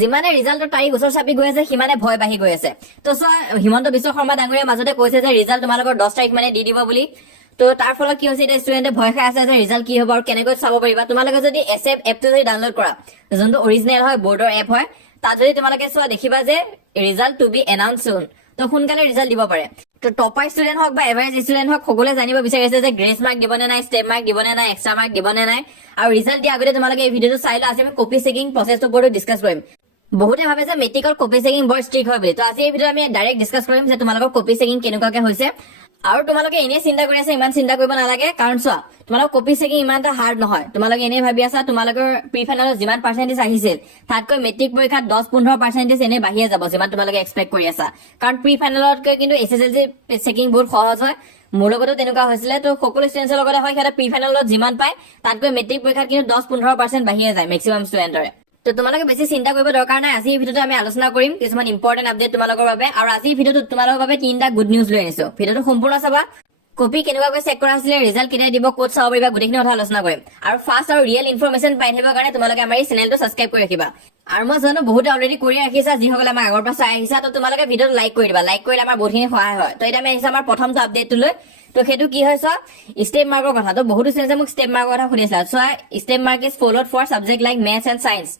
যিমানে ৰিজাল্টৰ তাৰিখ ওচৰ চাপি গৈ আছে সিমানে ভয় বাঢ়ি গৈ আছে। তো চোৱা হিমন্ত বিশ্ব শৰ্মা ডাঙৰীয়াৰ মাজতে কৈছে যে ৰিজাল্ট তোমালোকৰ 10 তাৰিখ মানে দি দিব বুলি। তো তাৰ ফলত কি হৈছে, এতিয়া ষ্টুডেণ্টে ভয় খাই আছে যে ৰিজাল্ট কি হ'ব আৰু কেনেকৈ চাব পাৰিবা। তোমালোকে যদি SF এপটো যদি ডাউনলোড কৰা, যোনটো অৰিজিনেল হয় বৰ্ডৰ এপ হয়, তাত যদি তোমালোকে চোৱা দেখিবা যে ৰিজাল্ট টু বি এনাউন্স চুন। তো সোনকালে ৰিজাল্ট দিব পাৰে। তো টপাৰ ষ্টুডেণ্ট হওক বা এভাৰেজ ষ্টুডেণ্ট হওক সকলোৱে জানিব বিচাৰিছে যে গ্ৰেছ মাৰ্ক দিবনে নাই, ষ্টেপ মাৰ্ক দিবনে নাই, এক্সট্ৰা মাৰ্ক দিবনে নাই। আৰু ৰিজাল্ট দিয়া আগতে তোমালোকে এই ভিডিঅ'টো চাই লোৱা। আজি আমি কপি চেকিং প্ৰচেছটোৰ ওপৰত ডিছকাছ কৰিম। বহুতে ভাবে যে মেট্ৰিকৰ কপি চেকিং বৰ ষ্ট্ৰিক্ট হয় বুলি। তো আজি এই ভিডিঅ'ত আমি ডাইৰেক্ট ডিছকাছ কৰিম যে তোমালোকৰ কপি চেকিং কেনেকুৱাকে হৈছে। আৰু তোমালোকে এনেই চিন্তা কৰি আছা, ইমান চিন্তা কৰিব নালাগে। কাৰণ চোৱা তোমালোকৰ কপি চেকিং ইমান এটা হাৰ্ড নহয়। তোমালোকে এনেই ভাবি আছা তোমালোকৰ প্ৰি ফাইনেলত যিমান পাৰ্চেণ্টেজ আহিছিল তাতকৈ মেট্ৰিক পৰীক্ষাত 10-15% এনেই বাঢ়িয়ে যাব, যিমান তোমালোকে এক্সপেক্ট কৰি আছা। কাৰণ প্ৰি ফাইনেলতকৈ কিন্তু SSLC চেকিং বহুত সহজ হয়। মোৰ লগতো তেনেকুৱা হৈছিলে। তো সকলো ষ্টুডেণ্টছৰ লগতে হয়, সিহঁতে প্ৰি ফাইনেলত যিমান পায় তাতকৈ মেট্ৰিক পৰীক্ষাত কিন্তু 10-15% বাঢ়িয়ে যায় মেক্সিমাম ষ্টুডেণ্টৰে। তো তোমালোকে বেছি চিন্তা কৰিব দৰকাৰ নাই। আজি এই ভিডিঅ'টো আমি আলোচনা কৰিম কিছুমান ইম্পৰ্টেণ্ট আপডেট তোমালোকৰ বাবে। আৰু আজি এই ভিডিঅ'টোত তোমালোকৰ বাবে 3টা গুড নিউজ লৈ আনিছো। ভিডিঅ'টো সম্পূৰ্ণ চাবা। কপি কেনেকুৱাকৈ চেক কৰা হৈছিলে, ৰিজাল্ট কেতিয়া দিব, ক'ত চাব পাৰিবা, গোটেইখিনি কথা আলোচনা কৰিম। আৰু ফাৰ্ষ্ট আৰু ৰিয়েল ইনফৰমেশ্যন পাই থাকিবৰ কাৰণে তোমালোকে আমাৰ এই চেনেলটো ছাবস্ক্ৰাইব কৰি ৰাখিবা। আৰু মই জানো বহুতে অলৰেডি কৰি ৰাখিছা, যিসকলে আমাক আগৰ পৰা চাই আহিছা। তো তোমালোকে ভিডিঅ'টো লাইক কৰি দিবা। লাইক কৰিলে আমাৰ বহুতখিনি সহায় হয়। তো এতিয়া আমি আহিছো আমাৰ প্ৰথমটো আপডেটটো লৈ। তো সেইটো কি হয় চোৱা, ষ্টেপ মাৰ্কৰ কথা। তো বহুতো ষ্টুডেণ্টে মোক ষ্টেপ মাৰ্কৰ কথা সুধি আছা। চোৱা step mark is followed for subject like maths and science.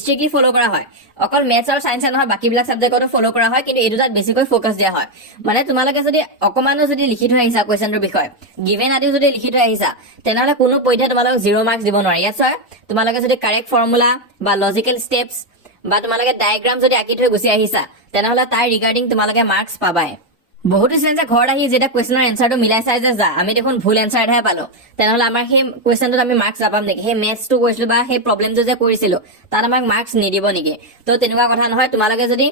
Strictly follow কৰা হয়। অকল মেথছ আৰু ছায়েন্সে নহয়, বাকীবিলাক ছাবজেক্টতো ফলো কৰা হয়, কিন্তু এই দুটাত বেছিকৈ ফ'কাছ দিয়া হয়। মানে তোমালোকে যদি অকমানো যদি লিখি থৈ আহিছা কুৱেশ্যনটোৰ বিষয়ে, গিভেন আদিও যদি লিখি থৈ আহিছা, তেনেহ'লে কোনো পৰীক্ষাত তোমালোকক 0 মাৰ্কছ দিব নোৱাৰে। ইয়াত চোৱা তোমালোকে যদি কাৰেক্ট ফৰ্মুলা বা লজিকেল ষ্টেপছ বা তোমালোকে ডায়েগ্ৰাম যদি আঁকি থৈ গুচি আহিছা, তেনেহ'লে তাৰ ৰিগাৰ্ডিং তোমালোকে মাৰ্কছ পাবাই। বহুতো ষ্টুডেণ্টে ঘৰত আহি যেতিয়া কুৱেশ্যনৰ এনচাৰটো মিলাই চাই যে যা আমি দেখোন ভুল এনচাৰ এটাহে পালো, তেনেহ'লে আমাৰ সেই কুৱেশ্যনটোত আমি মাৰ্কছ নাপাম নেকি, সেই মেথছটো কৰিছিলো বা সেই প্ৰব্লেমটো যে কৰিছিলো তাত আমাক মাৰ্কছ নিদিব নেকি। তো তেনেকুৱা কথা নহয়। তোমালোকে যদি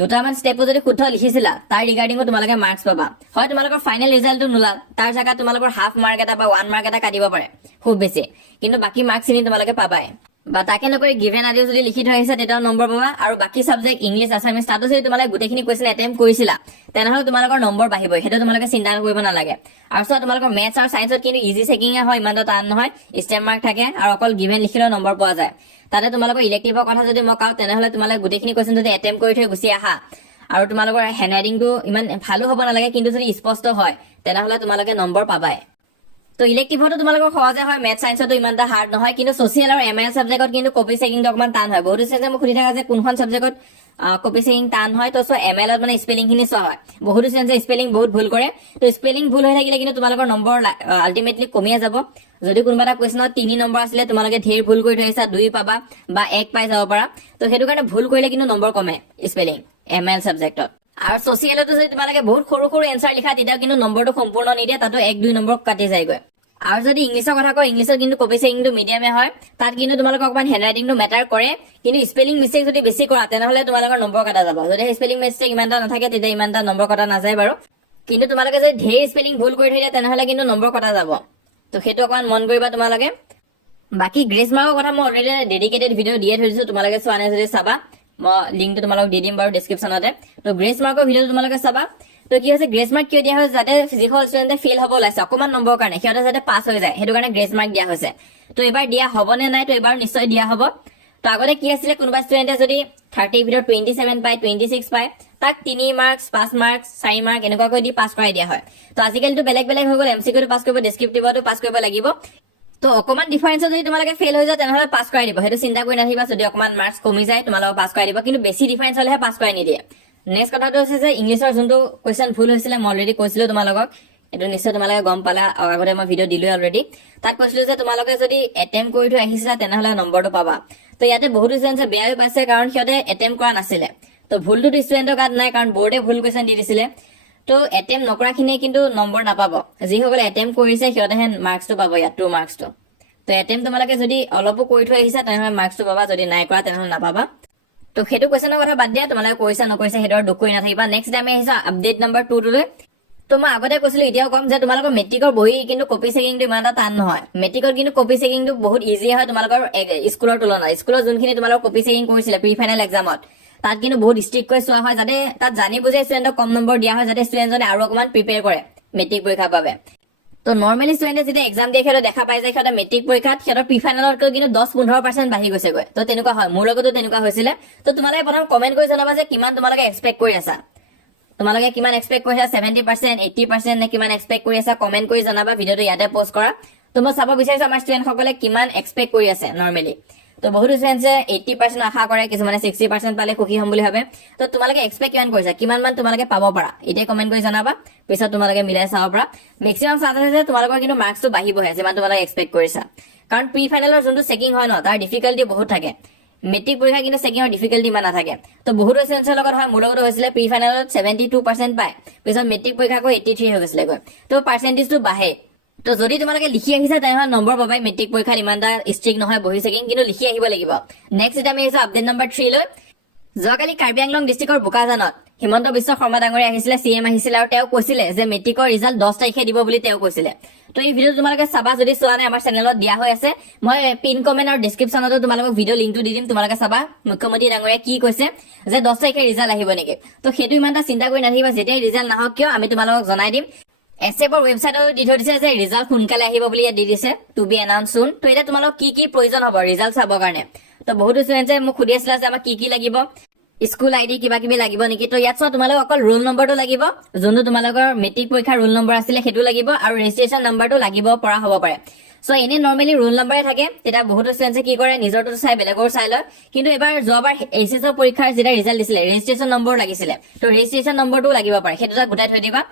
দুটামান ষ্টেপো যদি শুদ্ধ লিখিছিলা, তাৰ ৰিগাৰ্ডিঙো তোমালোকে মাৰ্কছ পাবা। হয় তোমালোকৰ ফাইনেল ৰিজাল্টটো নোলাল, তাৰ জেগাত তোমালোকৰ হাফ মাৰ্ক এটা বা 1 মাৰ্ক এটা কাটিব পাৰে খুব বেছি, কিন্তু বাকী মাৰ্কছখিনি তোমালোকে পাবাই। বা তাকে নকৰি গিভেন আদিও যদি লিখি থৈ আহিছা তেতিয়াও নম্বৰ পাবা। আৰু বাকী চাবজেক্ট ইংলিছ, আছামিছ তাতো যদি তোমালোকে গোটেইখিনি কুৱেশ্যন এটেম্প কৰিছিলা, তেনেহ'লে তোমালোকৰ নম্বৰ বাঢ়িবই। সেইটো তোমালোকে চিন্তা কৰিব নালাগে। আৰু চোৱা তোমালোকৰ মেথছ আৰু ছায়েন্সত কিন্তু ইজি চেকিঙে হয়, ইমান টান নহয়। ষ্টেপ মাৰ্ক থাকে আৰু অকল গিভেন লিখিলেও নম্বৰ পোৱা যায়। তাতে তোমালোকৰ ইলেক্টিভৰ কথা যদি মই কওঁ, তেনেহ'লে তোমালোকে গোটেইখিনি কুৱেশ্যন যদি এটেম্প কৰি থৈ গুচি আহা আৰু তোমালোকৰ হেণ্ডৰাইটিংটো ইমান ভালো হ'ব নালাগে, কিন্তু যদি স্পষ্ট হয় তেনেহ'লে তোমালোকে নম্বৰ পাবাই। তো ইলেক্টিভতো তোমালোকৰ সহজে হয়, মেথছ ছায়েন্সতো ইমান এটা হাৰ্ড নহয়। কিন্তু ছচিয়েল আৰু ML ছাবজেক্টত কিন্তু কপি চেকিংটো অকণমান টান হয়। বহুতো ষ্টুডেণ্টে মোক সুধি থাকে যে কোনখন ছাবজেক্টত কপি চেকিং টান হয়। তো MLত মানে স্পেলিংখিনি চোৱা হয়। বহুতো ষ্টুডেণ্টে স্পেলিং বহুত ভুল কৰে। তো স্পেলিং ভুল হৈ থাকিলে কিন্তু তোমালোকৰ নম্বৰ আল্টিমেটলি কমিয়ে যাব। যদি কোনোবা এটা কুৱেশ্যনত 3 নম্বৰ আছিলে, তোমালোকে ঢেৰ ভুল কৰি থৈ আহিছা, 2 পাবা বা 1 পাই যাব পাৰা। তো সেইটো কাৰণে ভুল কৰিলে কিন্তু নম্বৰ কমে স্পেলিং ML ছাবজেক্টত। আৰু ছচিয়েলতো যদি তোমালোকে বহুত সৰু সৰু এনচাৰ লিখা, তেতিয়া কিন্তু নম্বৰটো সম্পূৰ্ণ নিদিয়ে, তাতো 1-2 নম্বৰ কাটি যায়গৈ। আৰু যদি ইংলিছৰ কথা কওঁ, ইংলিছত কিন্তু কপি চেকিংটো মিডিয়ামে হয়। তাত কিন্তু তোমালোকৰ অকণমান হেণ্ডৰাইটিংটো মেটাৰ কৰে, কিন্তু স্পেলিং মিষ্টেক যদি বেছি কৰা তেনেহ'লে তোমালোকৰ নম্বৰ কটা যাব। যদি স্পেলিং মিষ্টেক ইমান এটা নাথাকে তেতিয়া ইমান এটা নম্বৰ কটা নাযায় বাৰু। কিন্তু তোমালোকে যদি ঢেৰ স্পেলিং ভুল কৰি থৈ দিয়া তেনেহ'লে কিন্তু নম্বৰ কটা যাব। তো সেইটো অকণমান মন কৰিবা তোমালোকে। বাকী গ্ৰেছ মাৰ্কৰ কথা মই অলৰেডি ডেডিকেটেড ভিডিঅ' দিয়ে থৈ দিছোঁ, তোমালোকে চোৱা নাই যদি চাবা। মই লিংকটো তোমালোকক দি দিম বাৰু ডেছক্ৰিপশ্যনতে। তো গ্ৰেছ মাৰ্কৰ ভিডিঅ'টো তোমালোকে চাবা। তো কি হৈছে, গ্ৰেছ মাৰ্ক কিয় দিয়া হৈছে, যাতে যিসকল ষ্টুডেণ্টে ফেইল হ'ব ওলাইছে অকণমান নম্বৰৰ কাৰণে, সিহঁতে যাতে পাছ হৈ যায়, সেইটো কাৰণে গ্ৰেছ মাৰ্ক দিয়া হৈছে। তো এইবাৰ দিয়া হ'বনে নাই, তো এইবাৰ নিশ্চয় দিয়া হ'ব। তো আগতে কি আছিলে, কোনোবা ষ্টুডেণ্টে যদি 30ৰ ভিতৰত 27 পায়, 26 পায়, তাক 3 মাৰ্কছ, 5 মাৰ্কছ, 4 মাৰ্ক এনেকুৱাকৈ দি পাছ কৰাই দিয়া হয়। তো আজিকালিতো বেলেগ বেলেগ হৈ গ'ল, MCQটো পাছ কৰিব, ডেছক্ৰিপটিভতো পাছ কৰিব লাগিব। তো অকণমান ডিফাৰেঞ্চত যদি তোমালোকে ফেইল হৈ যায় তেনেহ'লে পাছ কৰাই দিব। সেইটো চিন্তা কৰি নাথাকিবা। যদি অকণমান মাৰ্কছ কমি যায় তোমালোকক পাছ কৰাই দিব, কিন্তু বেছি ডিফাৰেঞ্চ হ'লেহে পাছ কৰাই নিদিয়ে। নেক্সট কথাটো হৈছে যে ইংলিছৰ যোনটো কুৱেশ্যন ভুল হৈছিলে, মই অলৰেডি কৈছিলো তোমালোকক, এইটো নিশ্চয় তোমালোকে গম পালা, আগতে মই ভিডিঅ' দিলোৱে অলৰেডি। তাত কৈছিলো যে তোমালোকে যদি এটেম্প কৰি থৈ আহিছিলা তেনেহ'লে নম্বৰটো পাবা। তো ইয়াতে বহুতো ষ্টুডেণ্টে বেয়াও পাইছে, কাৰণ সিহঁতে এটেম্প কৰা নাছিলে। তো ভুলটোতো ষ্টুডেণ্টৰ গাত নাই, কাৰণ বৰ্ডে ভুল কুৱেশ্যন দি দিছিলে। তো এটেম্প নকৰাখিনিয়ে কিন্তু নম্বৰ নাপাব। যিসকলে এটেম্প কৰিছে সিহঁতেহে মাৰ্কছটো পাব, ইয়াত 2 মাৰ্কছটো। তো এটেম্প তোমালোকে যদি অলপো কৰি থৈ আহিছা তেনেহ'লে মাৰ্কছটো পাবা, যদি নাই কৰা তেনেহ'লে নাপাবা। তো সেইটো কুৱেশ্যনৰ কথা বাদ দিয়া, তোমালোকে কৰিছা নকৰিছা সেইটো দুখ কৰি নাথাকিবা। নেক্সট আমি আহিছো আপডেট নম্বৰ 2 তো মই আগতে কৈছিলো, এতিয়াও কম যে তোমালোকৰ মেট্ৰিকৰ বহি কিন্তু কপি চেকিংটো ইমান এটা টান নহয়। মেট্ৰিকত কিন্তু কপি চেকিংটো বহুত ইজি হয় তোমালোকৰ স্কুলৰ তুলনাত। স্কুলত যোনখিনি তোমালোকৰ কপি চেকিং কৰিছিলে প্ৰি ফাইনেল এক্সামত, তাত কিন্তু বহুত ষ্ট্ৰিক্টকৈ চোৱা হয়, যাতে তাত জানি বুজি ষ্টুডেণ্টক কম নম্বৰ দিয়া হয়, যাতে ষ্টুডেণ্টজনে আৰু অকণমান প্ৰিপেয়াৰ কৰে মেট্ৰিক পৰীক্ষাৰ বাবে। তো নৰ্মেলি ষ্টুডেণ্টে যেতিয়া এক্সাম দিয়ে সিহঁতে দেখা পাই যে সিহঁতে মেট্ৰিক পৰীক্ষাত সিহঁতৰ প্ৰি ফাইনেলতকৈ কিন্তু 10-15% বাঢ়ি গৈছেগৈ তো তেনেকুৱা হয় মোৰ লগতো তেনেকুৱা হৈছিলে তো তোমালোকে প্ৰথম কমেণ্ট কৰি জনাবা যে কিমান তোমালোকে এক্সপেক্ট কৰি আছা তোমালোকে কিমান এক্সপেক্ট কৰিছা 70% 80% নে কিমান এক্সপেক্ট কৰি আছা কমেণ্ট কৰি জনাবা ভিডিঅ'টো ইয়াতে পোষ্ট কৰা তো মই চাব বিচাৰিছো আমাৰ ষ্টুডেণ্টসকলে কিমান এক্সপেক্ট কৰি আছে নৰ্মেলি তো বহুত ষ্টুডেণ্টছে 80% আশা কৰে কিছুমানে 60% পালে সুখী হ'ম বুলি ভাবে তো তোমালোকে এক্সপেক্ট কিমান কৰিছা কিমান মান তোমালোকে পাব পাৰা এতিয়া কমেণ্ট কৰি জনাবা পিছত তোমালোকে মিলাই চাব পাৰা মেক্সিমাম চান্স আছে তোমালোকৰ কিন্তু মাৰ্কছটো বাঢ়িবহে যিমান তোমালোকে এক্সপেক্ট কৰিছা কাৰণ প্ৰি ফাইনেলৰ যোনটো চেকিং হয় ন তাৰ ডিফিকাল্টি বহুত থাকে মেট্ৰিক পৰীক্ষা কিন্তু চেকিঙৰ ডিফিকাল্টি ইমান নাথাকে তো বহুত ষ্টুডেণ্টছৰ লগত হয় মোৰ লগতো হৈছিলে প্ৰি ফাইনেলত 72% পায় পিছত মেট্ৰিক পৰীক্ষা আকৌ 83 হৈ গৈছিলেগৈ তো পাৰ্চেণ্টেজটো বাঢ়ে তো যদি তোমালোকে লিখি আহিছা তেনেহ'লে নম্বৰ পাবাই মেট্ৰিক পৰীক্ষাত ইমান এটা ষ্ট্ৰিক্ট নহয় বহি চেকিং কিন্তু লিখি আহিব লাগিব নেক্সট এতিয়া আমি আহিছো আপডেট নম্বৰ 3 লৈ যোৱাকালি কাৰ্বি আংলং ডিষ্ট্ৰিক্টৰ বোকাজানত হিমন্ত বিশ্ব শৰ্মা ডাঙৰীয়া আহিছিলে চিএম আহিছিলে আৰু তেওঁ কৈছিলে যে মেট্ৰিকৰ ৰিজাল্ট 10 তাৰিখে দিব বুলি তেওঁ কৈছিলে তো এই ভিডিঅ' তোমালোকে চাবা যদি চোৱা নাই আমাৰ চেনেলত দিয়া হৈ আছে মই পিন কমেণ্ট আৰু ডেছক্ৰিপশ্যনতো তোমালোকক ভিডিঅ' লিংকটো দি দিম তোমালোকে চাবা মুখ্যমন্ত্ৰী ডাঙৰীয়াই কি কৈছে যে 10 তাৰিখে ৰিজাল্ট আহিব নেকি তো সেইটো ইমান এটা চিন্তা কৰি নাথাকিবা যেতিয়াই ৰিজাল্ট নাহক কিয় আমি তোমালোকক জনাই দিম এছএফৰ ৱেবছাইটত দি থৈ দিছে যে ৰিজাল্ট সোনকালে আহিব বুলি দি দিছে টু বি এনাউন্স সুন তো এতিয়া তোমালোক কি প্ৰয়োজন হ'ব ৰিজাল্ট চাবৰ কাৰণে তো বহুত ষ্টুডেণ্টে মোক সুধি আছিলে যে আমাক কি লাগিব স্কুল আইডি কিবা কিবি লাগিব নেকি তো ইয়াত চোৱা তোমালোক অকল ৰোল নম্বৰটো লাগিব যোনটো তোমালোকৰ মেট্ৰিক পৰীক্ষাৰ ৰোল নম্বৰ আছিলে সেইটো লাগিব আৰু ৰেজিষ্ট্ৰেশ্যন নম্বৰটো লাগিব পৰা হ'ব পাৰে সো এনে নৰ্মেলি ৰোল নম্বৰে থাকে তেতিয়া বহুত ষ্টুডেণ্টে কি কৰে নিজৰটো চাই বেলেগৰ চাই লয় কিন্তু এবাৰ যোৱাবাৰ এইচএছৰ পৰীক্ষাৰ যেতিয়া ৰিজাল্ট দিছিলে ৰেজিষ্ট্ৰেশ্যন নম্বৰ লাগিছিলে তো ৰেজিষ্ট্ৰেশ্যন নম্বৰটো লাগিব পাৰে সেইটো এটা গোটাই থৈ দিবা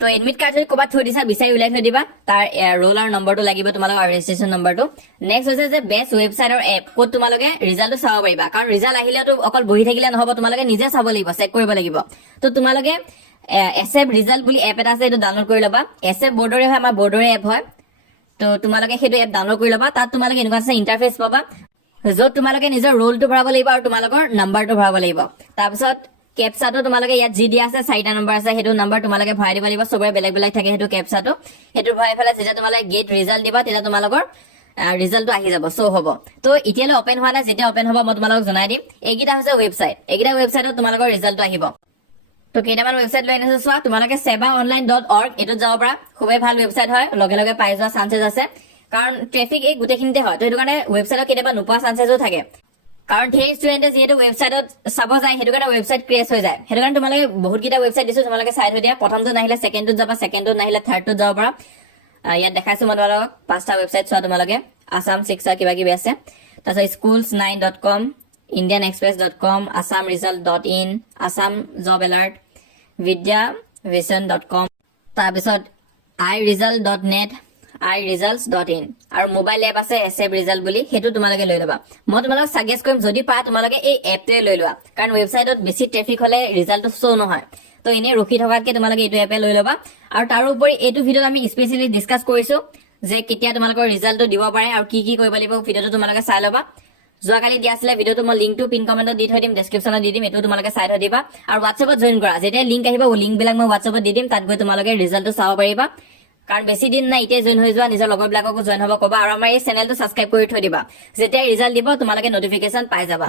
তো এডমিট কাৰ্ড যদি ক'ৰবাত থৈ দিছা বিচাৰি উলাই থৈ দিবা তাৰ ৰোল আৰু নম্বৰটো লাগিব তোমালোকৰ আৰু ৰেজিষ্ট্ৰেশ্যন নম্বৰটো নেক্সট হৈছে যে বেষ্ট ৱেবছাইট আৰু এপ ক'ত তোমালোকে ৰিজাল্টটো চাব পাৰিবা কাৰণ ৰিজাল্ট আহিলেতো অকল বহি থাকিলে নহ'ব তোমালোকে নিজে চাব লাগিব চেক কৰিব লাগিব তো তোমালোকে এছএফ ৰিজাল্ট বুলি এপ এটা আছে এইটো ডাউনলোড কৰি ল'বা এছএফ বৰ্ডৰে হয় আমাৰ বৰ্ডৰে এপ হয় তো তোমালোকে সেইটো এপ ডাউনলোড কৰি ল'বা তাত তোমালোকে এনেকুৱা আছে ইণ্টাৰফেচ পাবা য'ত তোমালোকে নিজৰ ৰোলটো ভৰাব লাগিব আৰু তোমালোকৰ নাম্বাৰটো ভৰাব লাগিব তাৰপিছত কেপচাটো তোমালোকে ইয়াত যি দিয়া আছে 4টা নম্বৰ আছে সেইটো নম্বৰ তোমালোকে ভৰাই দিব লাগিব সবৰে বেলেগ বেলেগ থাকে সেইটো কেপচাটো সেইটো ভৰাই ফেলে যেতিয়া তোমালোকে গেট ৰিজাল্ট দিবা তেতিয়া তোমালোকৰ ৰিজাল্টটো আহি যাব শো হ'ব তো এতিয়ালৈ ওপেন হোৱা নাই যেতিয়া ওপেন হ'ব মই তোমালোকক জনাই দিম এইকেইটা হৈছে ৱেবছাইট এইকেইটা ৱেবছাইটত তোমালোকৰ ৰিজাল্টটো আহিব তো কেইটামান ৱেবছাইট লৈ আনিছো চোৱা তোমালোকে sevaonline.org এটোত যাব পাৰা খুবেই ভাল ৱেবছাইট হয় লগে লগে পাই যোৱা চান্সেছ আছে কাৰণ ট্ৰেফিক এই গোটেইখিনিতে হয় তো সেইটো কাৰণে ৱেবছাইটত কেতিয়াবা নোপোৱা চান্সেছো থাকে কাৰণ ধেৰ ষ্টুডেণ্টে যিহেতু ৱেবছাইটত চাব যায় সেইটো কাৰণে ৱেবছাইট ক্ৰেছ হৈ যায় সেইটো কাৰণে তোমালোকে বহুতকেইটা ৱেবছাইট দিছো তোমালোকে চাই থৈ দিয়া প্ৰথমটো নাহিলে ছেকেণ্ডটোত যাবা ছেকেণ্ডটোত নাহিলে থাৰ্ডটোত যাব পাৰা ইয়াত দেখাইছো মই তোমালোকক 5টা ৱেবছাইট চোৱা তোমালোকে আসাম শিক্ষা কিবা কিবি আছে তাৰপিছত schools9.com indianexpress.com assamresult.in assam job alert vidyavision.com তাৰপিছত iresult.net iresults.in আৰু মোবাইল এপ আছে এছএফ ৰিজাল্ট বুলি সেইটো তোমালোকে লৈ ল'বা মই তোমালোকক সাজেষ্ট কৰিম যদি পাৰা তোমালোকে এই এপটোৱে লৈ লোৱা কাৰণ ৱেবছাইটত বেছি ট্ৰেফিক হ'লে ৰিজাল্টটো শ্ব নহয় তো এনে ৰখি থকাতকৈ তোমালোকে এইটো এপে লৈ ল'বা আৰু তাৰ উপৰি এইটো ভিডিঅ'ত আমি স্পেচিয়েলি ডিছকাছ কৰিছো যে কেতিয়া তোমালোকৰ ৰিজাল্টটো দিব পাৰে আৰু কি কৰিব লাগিব ভিডিঅ'টো তোমালোকে চাই ল'বা যোৱাকালি দিয়া আছিলে ভিডিঅ'টো মই লিংকটো পিন কমেণ্টত দি থৈ দিম ডেছক্ৰিপশ্যনত দি দিম এইটো তোমালোকে চাই থৈ দিবা আৰু হোৱাটছএপত জইন কৰা যেতিয়া লিংক আহিব লিংকবিলাক মই হোৱাটছএপত দি দিম তাত গৈ তোমালোকে ৰিজাল্টটো চাব পাৰিবা কাৰণ বেছি দিন নাই এতিয়া জইন হৈ যোৱা নিজৰ লগৰবিলাককো জইন হ'ব ক'বা আৰু আমাৰ এই চেনেলটো ছাবস্ক্ৰাইব কৰি থৈ দিবা যেতিয়া ৰিজাল্ট দিব তোমালোকে নটিফিকেশ্যন পাই যাবা